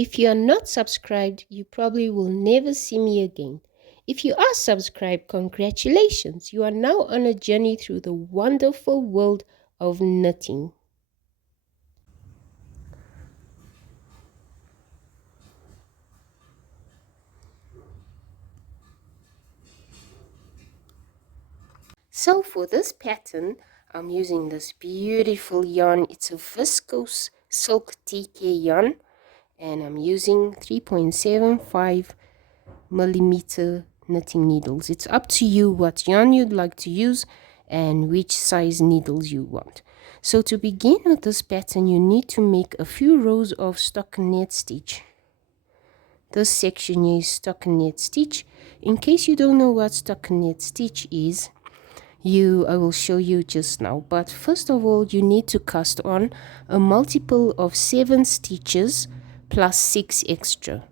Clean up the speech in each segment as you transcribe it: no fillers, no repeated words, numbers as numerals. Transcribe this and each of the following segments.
If you are not subscribed, you probably will never see me again. If you are subscribed, congratulations! You are now on a journey through the wonderful world of knitting. So for this pattern, I'm using this beautiful yarn. It's a viscose silk TK yarn, and I'm using 3.75 millimeter knitting needles. It's up to you what yarn you'd like to use and which size needles you want. So to begin with this pattern, you need to make a few rows of stockinette stitch. This section is stockinette stitch. In case you don't know what stockinette stitch is, I will show you just now. But first of all, you need to cast on a multiple of 7 stitches plus 6 extra.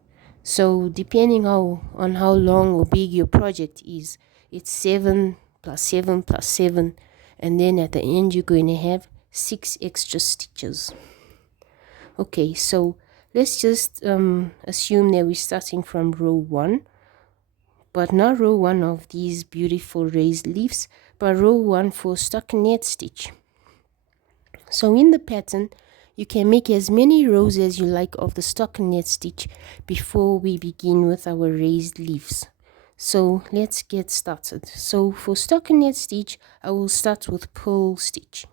So depending on how long or big your project is, it's 7 plus 7 plus 7, and then at the end you're going to have 6 extra stitches. Okay, so let's just assume that we're starting from row 1, but not row 1 of these beautiful raised leaves, but row 1 for stockinette stitch. So in the pattern, you can make as many rows as you like of the stockinette stitch before we begin with our raised leaves. So let's get started. So for stockinette stitch, I will start with purl stitch.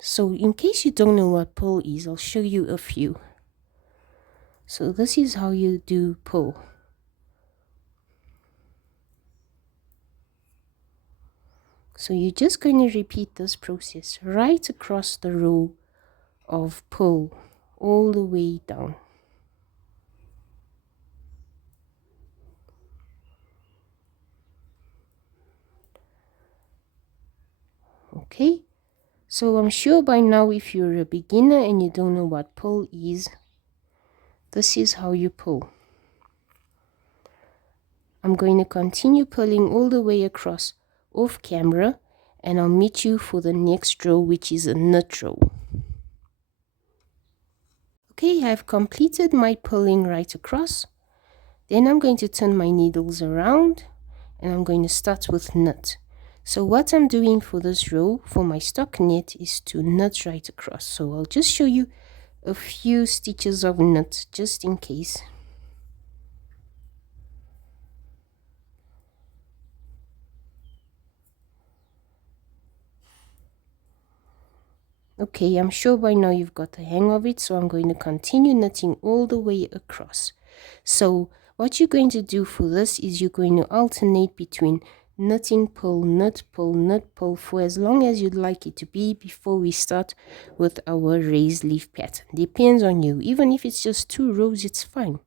So in case you don't know what purl is, I'll show you a few. So this is how you do purl. So you're just going to repeat this process right across the row of purl all the way down. Okay, so I'm sure by now if you're a beginner and you don't know what purl is, this is how you purl. I'm going to continue purling all the way across off camera, and I'll meet you for the next row, which is a knit row. Okay, I've completed my purling right across. Then I'm going to turn my needles around and I'm going to start with knit. So what I'm doing for this row for my stockinette is to knit right across. So I'll just show you a few stitches of knit just in case. Okay, I'm sure by now you've got the hang of it, so I'm going to continue knitting all the way across. So what you're going to do for this is you're going to alternate between knitting, purl, knit, purl for as long as you'd like it to be before we start with our raised leaf pattern. Depends on you. Even if it's just 2 rows, it's fine.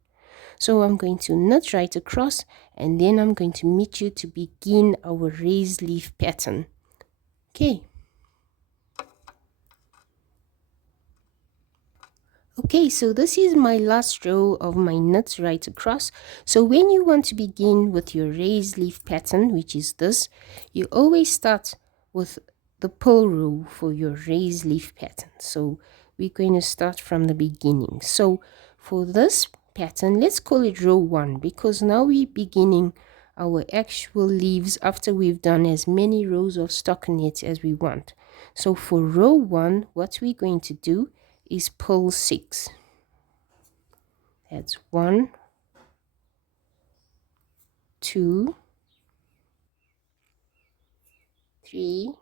So I'm going to knit right across, and then I'm going to meet you to begin our raised leaf pattern. Okay. Okay, so this is my last row of my knits right across. So when you want to begin with your raised leaf pattern, which is this, you always start with the purl row for your raised leaf pattern. So we're going to start from the beginning. So for this pattern, let's call it row 1, because now we're beginning our actual leaves after we've done as many rows of stockinette as we want. So for row 1, what we're going to do is purl 6. That's 1, 2, 3,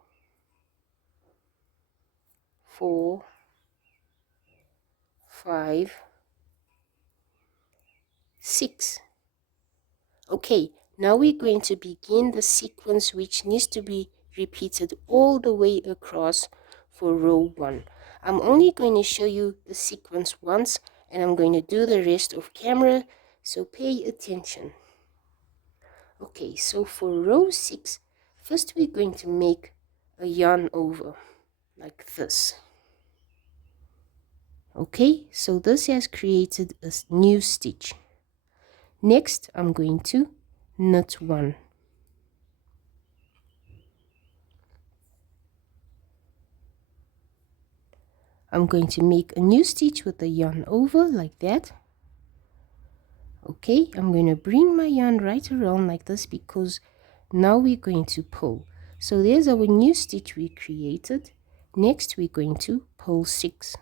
4, 5, 6. Okay, now we're going to begin the sequence which needs to be repeated all the way across for row 1. I'm only going to show you the sequence once, and I'm going to do the rest off camera, so pay attention. Okay, so for row 6, first we're going to make a yarn over like this. Okay, so this has created a new stitch. Next, I'm going to knit 1. I'm going to make a new stitch with the yarn over like that. Okay, I'm going to bring my yarn right around like this because now we're going to pull. So there's our new stitch we created. Next we're going to pull 6.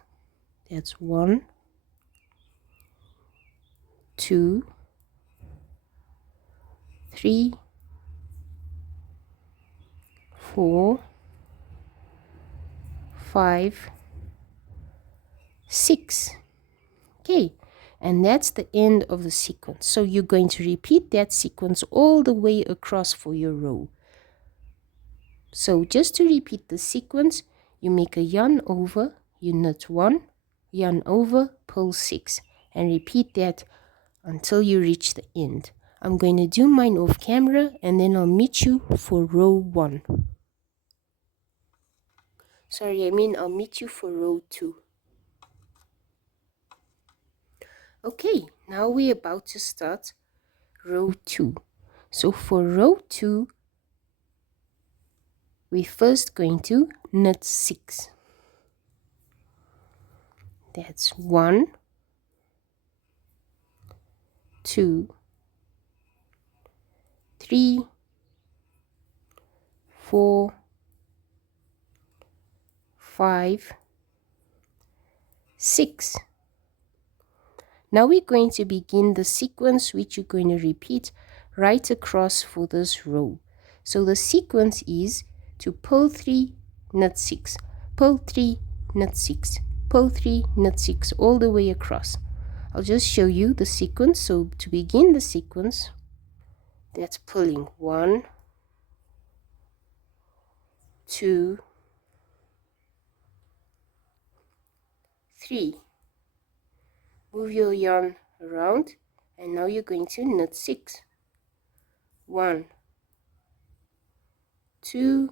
That's 1, 2, 3, 4, 5, 6. Okay, and that's the end of the sequence. So you're going to repeat that sequence all the way across for your row. So just to repeat the sequence, you make a yarn over, you knit 1, yarn over, pull 6, and repeat that until you reach the end. I'm going to do mine off camera and then I'll meet you for row 1. I'll meet you for row 2. Okay, now we're about to start row 2. So for row 2, we're first going to knit 6. That's 1, 2, 3, 4, 5, 6. Now we're going to begin the sequence which you're going to repeat right across for this row. So the sequence is to pull 3, knit 6, pull 3, knit 6, pull 3, knit 6 all the way across. I'll just show you the sequence. So to begin the sequence, that's pulling 1, 2, 3. Move your yarn around and now you're going to knit 6. 1, 2,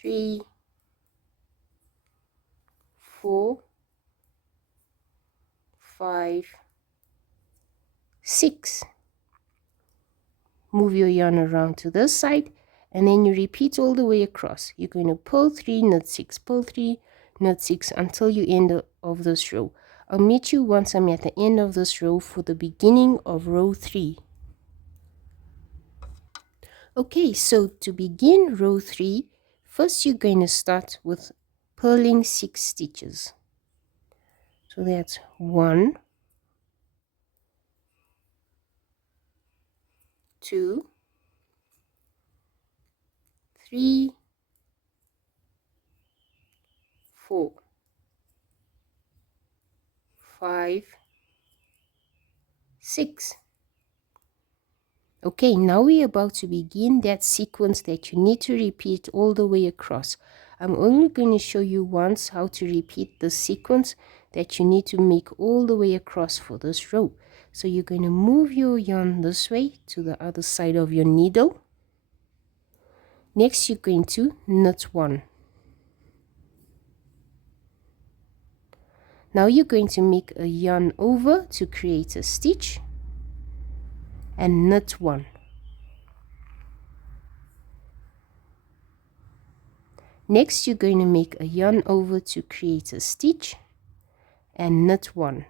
3, 4, 5, 6. Move your yarn around to this side and then you repeat all the way across. You're going to pull 3, knit 6, pull 3, knit 6 until you end of this row. I'll meet you once I'm at the end of this row for the beginning of row 3. Okay, so to begin row 3, first you're going to start with purling 6 stitches. So that's 1, 2, 3, 4, 5, 6. Okay, now we're about to begin that sequence that you need to repeat all the way across. I'm only going to show you once how to repeat the sequence that you need to make all the way across for this row. So you're going to move your yarn this way to the other side of your needle. Next, you're going to knit 1. Now you're going to make a yarn over to create a stitch and knit 1. Next, you're going to make a yarn over to create a stitch and knit 1.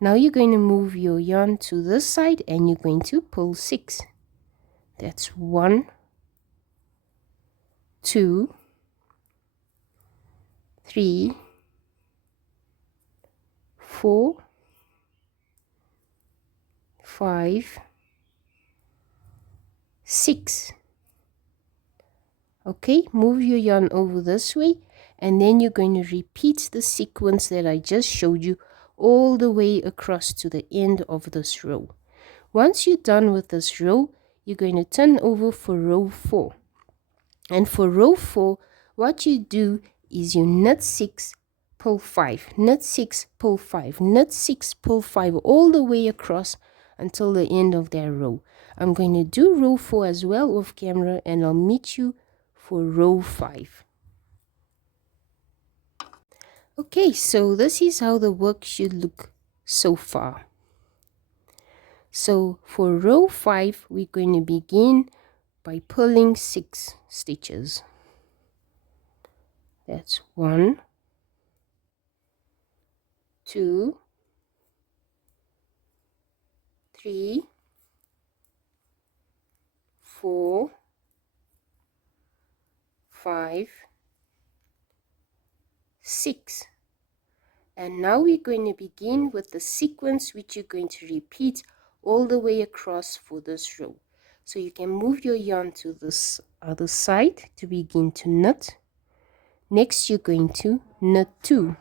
Now you're going to move your yarn to this side and you're going to pull 6. That's 1, 2, 3, 4, 5, 6. Okay, move your yarn over this way and then you're going to repeat the sequence that I just showed you all the way across to the end of this row. Once you're done with this row, you're going to turn over for row 4. And for row 4, what you do is you knit 6, pull 5, knit 6, pull 5, knit 6, pull 5 all the way across until the end of that row. I'm going to do row 4 as well off camera and I'll meet you for row 5. Okay, so this is how the work should look so far. So for row 5, we're going to begin by pulling 6 stitches. That's That's 1, 2, 3, 4, 5, 6. And now we're going to begin with the sequence which you're going to repeat all the way across for this row. So you can move your yarn to this other side to begin to knit. Next you're going to knit 2.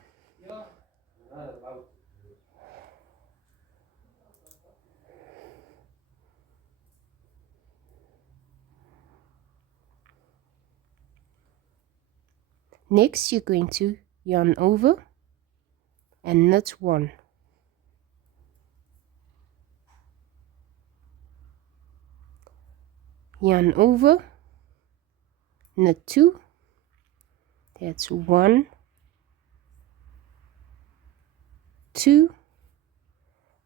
Next you're going to yarn over and knit 1. Yarn over, knit 2. That's 1, 2,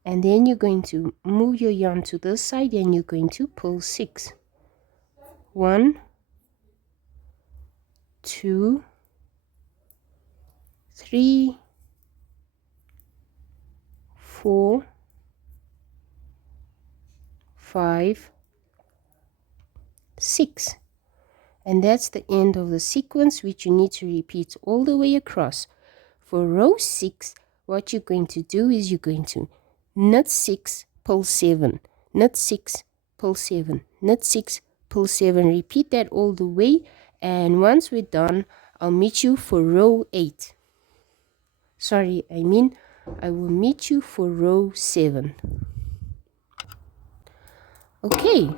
and then you're going to move your yarn to this side and you're going to pull 6. 1, 2, 3, 4, 5, 6. And that's the end of the sequence, which you need to repeat all the way across. For row 6, what you're going to do is you're going to knit 6, pull 7, knit 6, pull 7, knit 6, pull 7. Repeat that all the way, and once we're done, I'll meet you for row 8. I will meet you for row 7. Okay,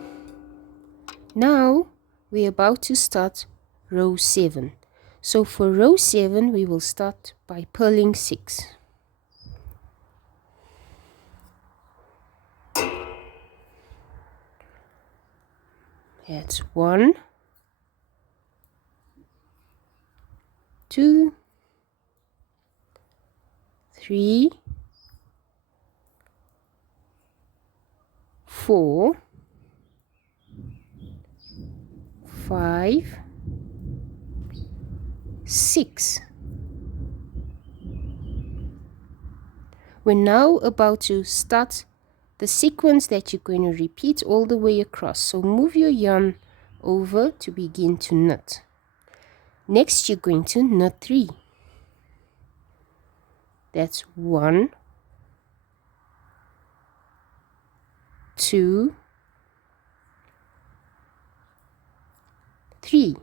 now we're about to start row 7. So for row 7, we will start by purling 6. That's 1, 2, 3, 4, 5, 6. We're now about to start the sequence that you're going to repeat all the way across. So move your yarn over to begin to knit. Next you're going to knit 3. That's 1, 2, 3.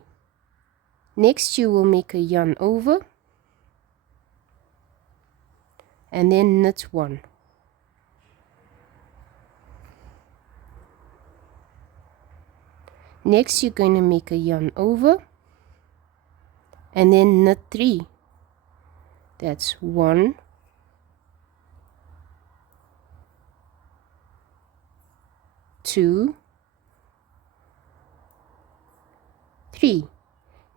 Next you will make a yarn over and then knit 1. Next you're going to make a yarn over and then knit 3. That's 1, 2, 3.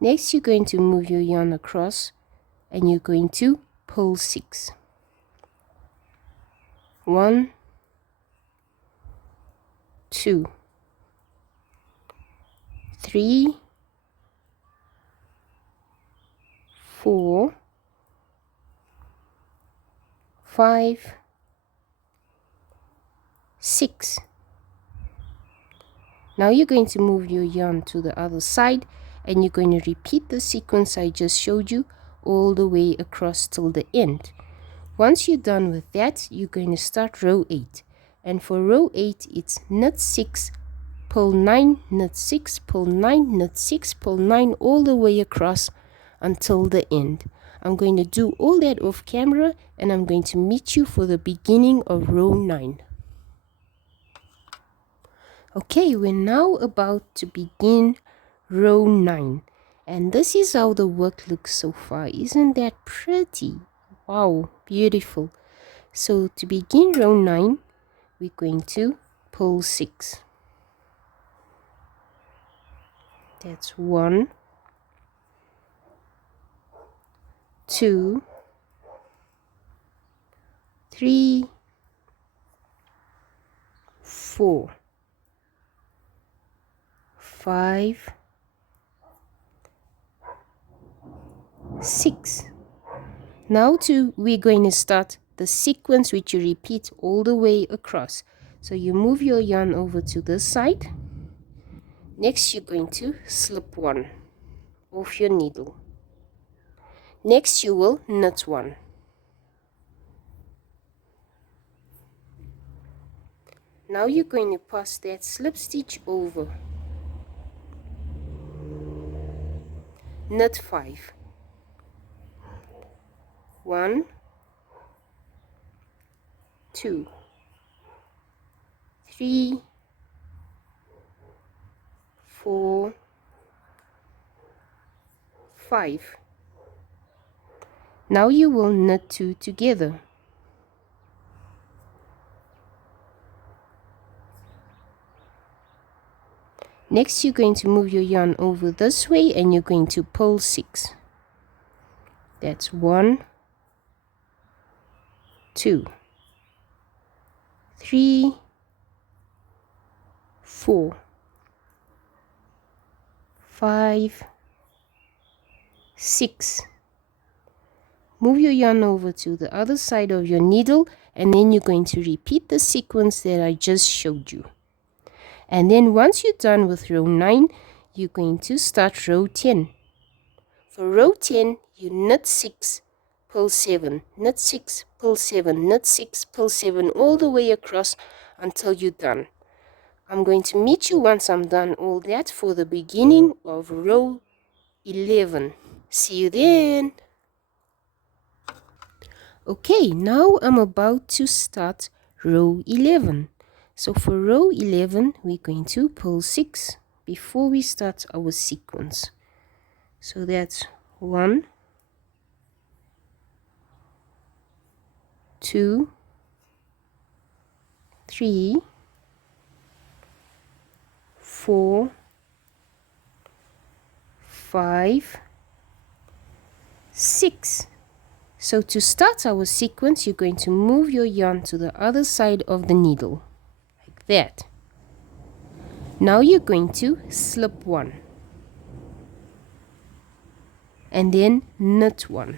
Next you're going to move your yarn across and you're going to pull 6. 1, 2, 3, 4, 5, 6. Now you're going to move your yarn to the other side and you're going to repeat the sequence I just showed you all the way across till the end. Once you're done with that, you're going to start row 8. And for row 8, it's knit 6, pull 9, knit 6, pull 9, knit 6, pull 9 all the way across until the end. I'm going to do all that off camera and I'm going to meet you for the beginning of row 9. Okay, we're now about to begin row 9. And this is how the work looks so far. Isn't that pretty? Wow, beautiful. So to begin row 9, we're going to pull 6. That's 1, 2, 3, 4, 5, 6. Now we're going to start the sequence which you repeat all the way across. So you move your yarn over to this side. Next you're going to slip 1 off your needle. Next you will knit 1. Now you're going to pass that slip stitch over. Knit 5. 1, 2, 3, 4, 5. Now you will knit 2 together. Next you're going to move your yarn over this way and you're going to pull 6. That's 1, 2, 3, 4, 5, 6. Move your yarn over to the other side of your needle and then you're going to repeat the sequence that I just showed you. And then once you're done with row 9, you're going to start row 10. For row 10, you knit 6, pull 7, knit 6, pull 7, knit 6, pull 7, all the way across until you're done. I'm going to meet you once I'm done all that for the beginning of row 11. See you then. Okay, now I'm about to start row 11. So for row 11, we're going to pull 6 before we start our sequence. So that's 1, 2, 3, 4, 5, 6. So to start our sequence, you're going to move your yarn to the other side of the needle, like that. Now you're going to slip 1, and then knit 1.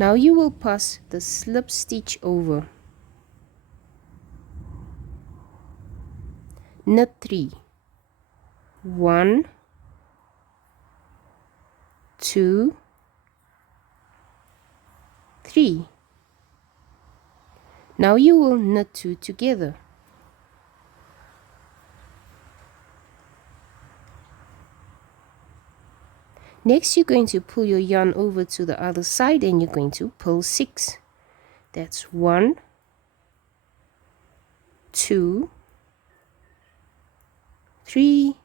Now you will pass the slip stitch over. Knit 3. 1, 2, 3. Now you will knit 2 together. Next you're going to pull your yarn over to the other side and you're going to pull 6. That's 1, 2, 3,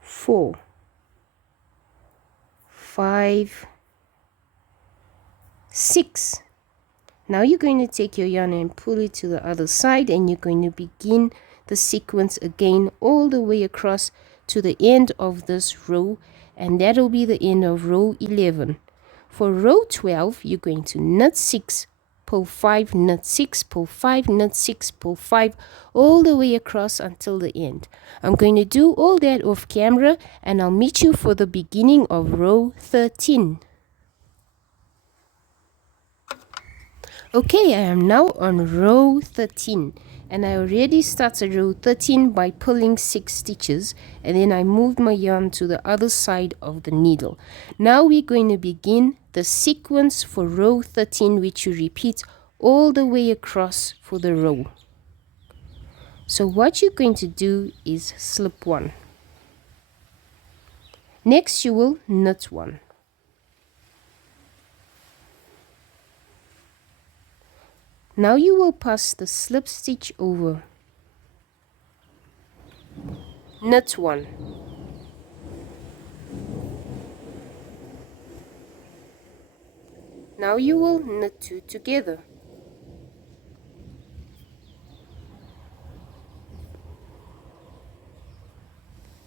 4, 5, 6. Now you're going to take your yarn and pull it to the other side and you're going to begin the sequence again all the way across to the end of this row, and that'll be the end of row 11. For row 12, you're going to knit 6, pull 5, knit 6, pull 5, knit 6, pull 5, all the way across until the end. I'm going to do all that off camera and I'll meet you for the beginning of row 13. Okay, I am now on row 13 and I already started row 13 by pulling 6 stitches and then I moved my yarn to the other side of the needle. Now we're going to begin the sequence for row 13, which you repeat all the way across for the row. So what you're going to do is slip 1. Next you will knit 1. Now you will pass the slip stitch over. Knit 1. Now you will knit 2 together.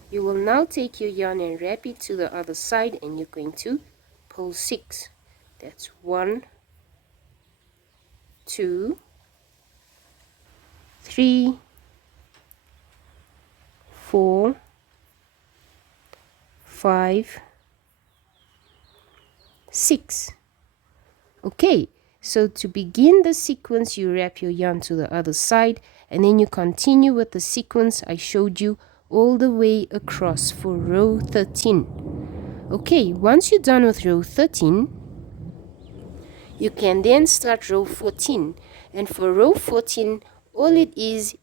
You will now take your yarn and wrap it to the other side and you're going to pull 6. That's 1, 2, 3, 4, 5, 6. Okay, so to begin the sequence, you wrap your yarn to the other side, and then you continue with the sequence I showed you all the way across for row 13. Okay, once you're done with row 13, you can then start row 14. And for row 14, all it is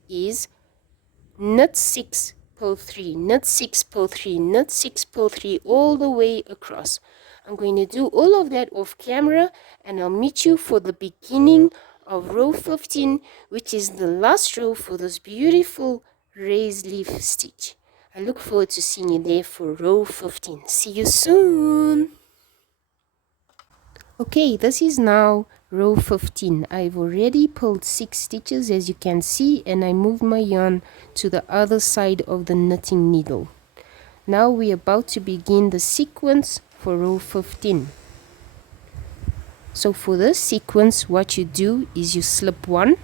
knit 6, pull 3, knit 6, pull 3, knit 6, pull 3, all the way across. I'm going to do all of that off camera, and I'll meet you for the beginning of row 15, which is the last row for this beautiful raised leaf stitch. I look forward to seeing you there for row 15. See you soon. Okay, this is now row 15. I've already pulled 6 stitches, as you can see, and I moved my yarn to the other side of the knitting needle. Now we're about to begin the sequence for row 15. So for this sequence, what you do is you slip 1,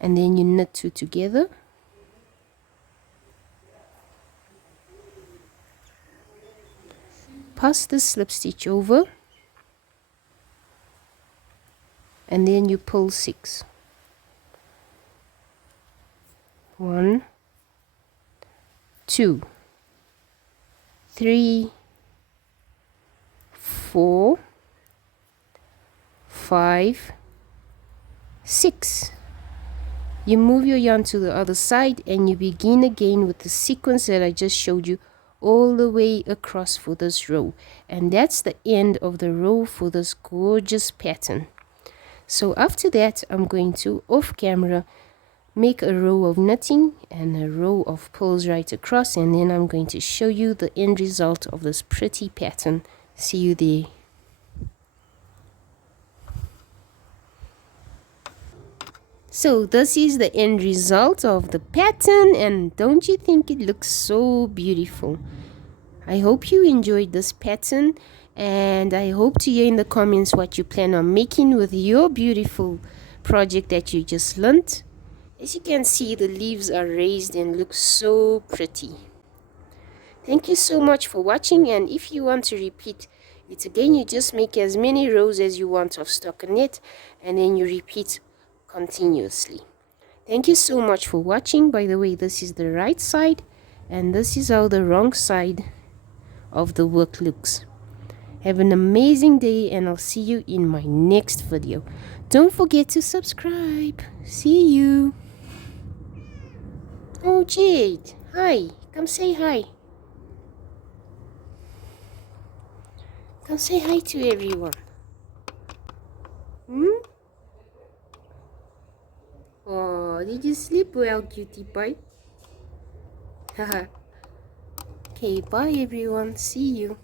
and then you knit 2 together, pass the slip stitch over, and then you pull 6. 1, 2, 3, 4, 5, 6. You move your yarn to the other side and you begin again with the sequence that I just showed you all the way across for this row. And that's the end of the row for this gorgeous pattern. So after that, I'm going to, off camera, make a row of knitting and a row of pulls right across, and then I'm going to show you the end result of this pretty pattern. See you there. So this is the end result of the pattern, and don't you think it looks so beautiful? I hope you enjoyed this pattern, and I hope to hear in the comments what you plan on making with your beautiful project that you just learned. As you can see, the leaves are raised and look so pretty. Thank you so much for watching, and if you want to repeat it again, you just make as many rows as you want of stockinette, and then you repeat continuously. Thank you so much for watching. By the way, this is the right side, and this is how the wrong side of the work looks. Have an amazing day, and I'll see you in my next video. Don't forget to subscribe. See you. Oh, Jade, hi. Come say hi. Come say hi to everyone. Oh, did you sleep well, cutie pie? Haha. Okay, bye everyone. See you.